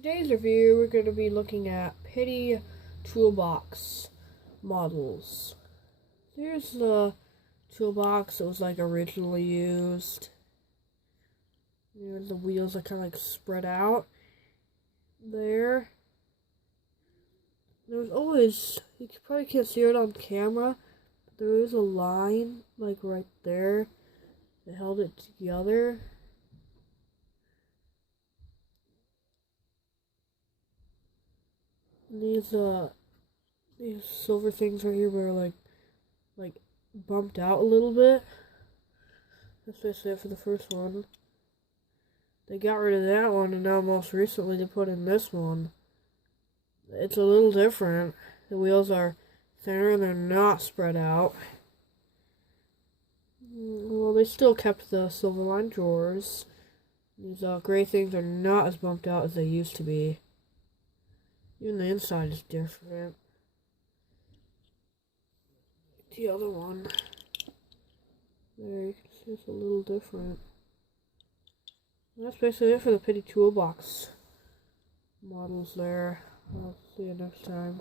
Today's review, we're going to be looking at Pitty toolbox models. Here's the toolbox that was originally used. The wheels are kind of spread out there. There's always, you probably can't see it on camera, but there is a line right there that held it together. These silver things right here were like bumped out a little bit. That's basically it for the first one. They got rid of that one, and now most recently they put in this one. It's a little different. The wheels are thinner and they're not spread out. Well, they still kept the silver line drawers. These gray things are not as bumped out as they used to be. Even the inside is different. The other one, there you can see it's a little different. That's basically it for the Pitty toolbox models there. I'll see you next time.